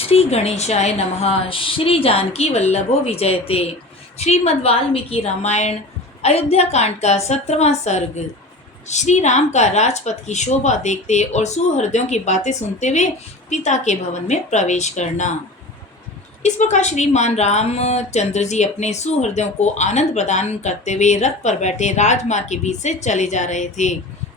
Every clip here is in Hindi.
श्री गणेशाय नमः। श्री जानकी वल्लभो विजयते। श्रीमद् वाल्मीकि रामायण अयोध्या कांड का 17वां सर्ग। श्री राम का राजपथ की शोभा देखते और सुहृदयों की बातें सुनते हुए पिता के भवन में प्रवेश करना। इस प्रकार श्रीमान रामचंद्र जी अपने सुहृदयों को आनंद प्रदान करते हुए रथ पर बैठे राजमार्ग के बीच से चले जा रहे थे।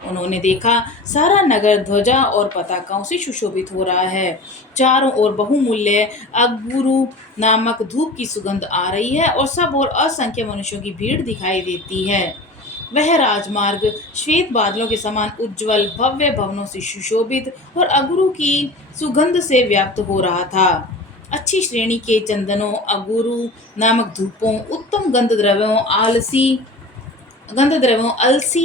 उन्होंने देखा सारा नगर ध्वजा और पताकाओं से सुशोभित हो रहा है। चारों ओर बहुमूल्य अगुरु नामक धूप की सुगंध आ रही है और सब और असंख्य मनुष्यों की भीड़ दिखाई देती है। वह राजमार्ग श्वेत बादलों के समान उज्जवल भव्य भवनों से सुशोभित और अगुरु की सुगंध से व्याप्त हो रहा था। अच्छी श्रेणी के चंदनों, अगुरु नामक धूपों, उत्तम गंध द्रव्यों, अलसी,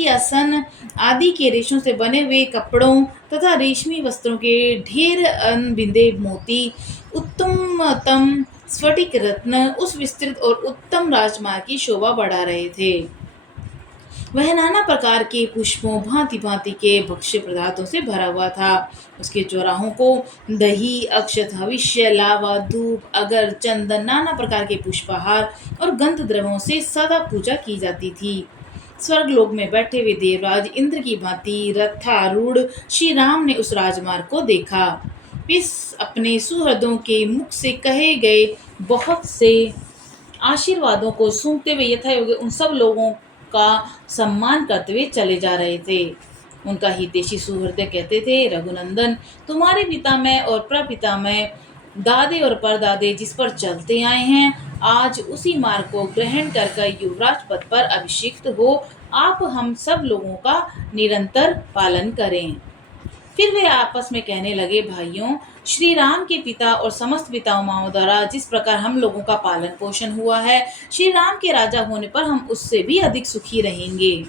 असन आदि के रेशों से बने हुए कपड़ों तथा रेशमी वस्त्रों के ढेर अनबिंदे मोती, उत्तमतम स्फटिक रत्न उस विस्तृत और उत्तम राजमार्ग की शोभा बढ़ा रहे थे। वह नाना प्रकार के पुष्पों, भांति भांति के भक्ष्य पदार्थों से भरा हुआ था। उसके चौराहों को दही, अक्षत, हविष्य, लावा, धूप, अगर, चंदन, नाना प्रकार के पुष्पहार और गंध द्रव्यों से सदा पूजा की जाती थी। स्वर्गलोक में बैठे हुए देवराज इंद्र की भांति रथारूढ़ श्री राम ने उस राजमार्ग को देखा। इस अपने सुहृदों के मुख से कहे गए बहुत से आशीर्वादों को सूंघते हुए यथायोग्य उन सब लोगों का सम्मान करते हुए चले जा रहे थे। उनका हितैषी सुहृदय कहते थे, रघुनंदन, तुम्हारे पितामह और प्रपितामह, दादे और परदादे जिस पर चलते आए हैं, आज उसी मार्ग को ग्रहण कर युवराज पद पर अभिषिक्त हो आप हम सब लोगों का निरंतर पालन करें। फिर वे आपस में कहने लगे, भाइयों, श्री राम के पिता और समस्त पितामहों द्वारा जिस प्रकार हम लोगों का पालन पोषण हुआ है, श्री राम के राजा होने पर हम उससे भी अधिक सुखी रहेंगे।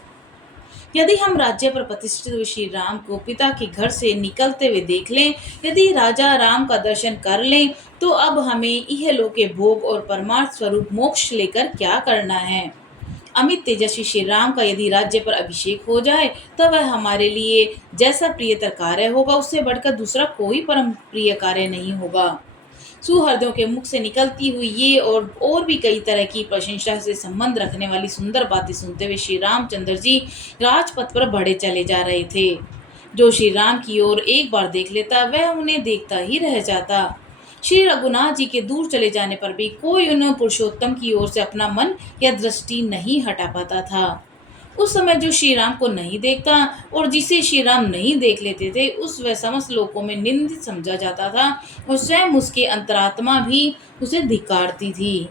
यदि हम राज्य पर प्रतिष्ठित हुए श्री राम को पिता के घर से निकलते हुए देख लें, यदि राजा राम का दर्शन कर लें, तो अब हमें इहलोक के भोग और परमार्थ स्वरूप मोक्ष लेकर क्या करना है। अमित तेजस्वी श्री राम का यदि राज्य पर अभिषेक हो जाए, तो वह हमारे लिए जैसा प्रियतर कार्य होगा, उससे बढ़कर दूसरा कोई परम प्रिय कार्य नहीं होगा। सुहृदयों के मुख से निकलती हुई ये और भी कई तरह की प्रशंसा से संबंध रखने वाली सुंदर बातें सुनते हुए श्री रामचंद्र जी राजपथ पर बढ़े चले जा रहे थे। जो श्री राम की ओर एक बार देख लेता, वह उन्हें देखता ही रह जाता। श्री रघुनाथ जी के दूर चले जाने पर भी कोई उन पुरुषोत्तम की ओर से अपना मन या दृष्टि नहीं हटा पाता था। उस समय जो श्री राम को नहीं देखता और जिसे श्री राम नहीं देख लेते थे, उस वह समस्त लोकों में निंदित समझा जाता था और स्वयं उसके अंतरात्मा भी उसे धिक्कारती थी।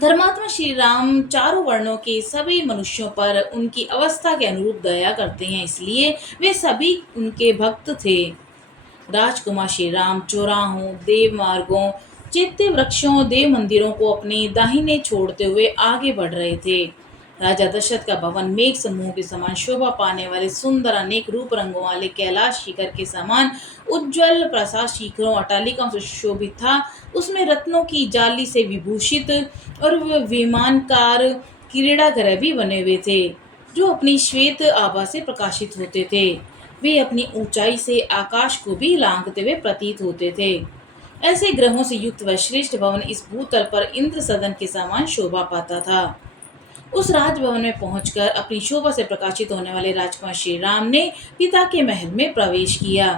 धर्मात्मा श्री राम चारों वर्णों के सभी मनुष्यों पर उनकी अवस्था के अनुरूप दया करते हैं, इसलिए वे सभी उनके भक्त थे। राजकुमार श्री राम चौराहों, देव मार्गों, चैत्य वृक्षों, देव मंदिरों को अपने दाहिने छोड़ते हुए आगे बढ़ रहे थे। राजा दशरथ का भवन मेघ समूह के समान शोभा पाने वाले सुंदर अनेक रूप रंगों वाले कैलाश शिखर के समान उज्ज्वल प्रासाद शिखरों अट्टालिकाओं से शोभित था। उसमें रत्नों की जाली से विभूषित और विमानकार क्रीड़ागृह भी बने हुए थे, जो अपनी श्वेत आभा से प्रकाशित होते थे। वे अपनी ऊंचाई से आकाश को भी लांघते हुए प्रतीत होते थे। ऐसे ग्रहों से युक्त वह श्रेष्ठ भवन इस भूतल पर इंद्र सदन के समान शोभा पाता था। उस राजभवन में पहुंचकर अपनी शोभा से प्रकाशित होने वाले राजकुमार श्री राम ने पिता के महल में प्रवेश किया।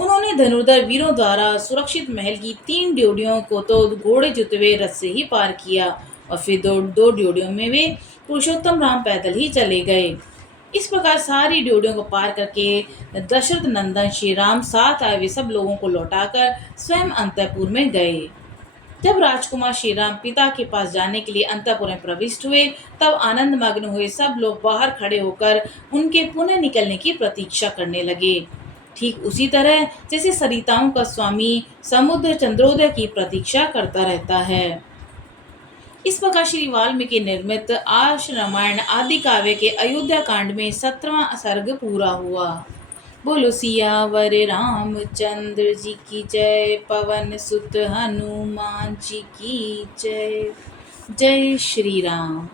उन्होंने धनुर्धर वीरों द्वारा सुरक्षित महल की 3 ड्योढ़ियों को तो घोड़े जुते हुए रथ से ही पार किया और फिर दो ड्योढ़ियों में वे पुरुषोत्तम राम पैदल ही चले गए। इस प्रकार सारी ड्योढ़ियों को पार करके दशरथ नंदन श्री राम साथ आए वे सब लोगों को लौटाकर स्वयं अंतःपुर में गए। जब राजकुमार श्री राम पिता के पास जाने के लिए अंतःपुर में प्रविष्ट हुए, तब आनंद मग्न हुए सब लोग बाहर खड़े होकर उनके पुनः निकलने की प्रतीक्षा करने लगे। ठीक उसी तरह जैसे सरिताओं का स्वामी समुद्र चंद्रोदय की प्रतीक्षा करता रहता है। इस प्रकार श्री वाल्मीकि निर्मित आर्ष रामायण आदि काव्य के अयोध्या कांड में 17वां सर्ग पूरा हुआ। बोलो सियावर रामचंद्र जी की जय, पवन सुत हनुमान जी की जय। जय श्री राम।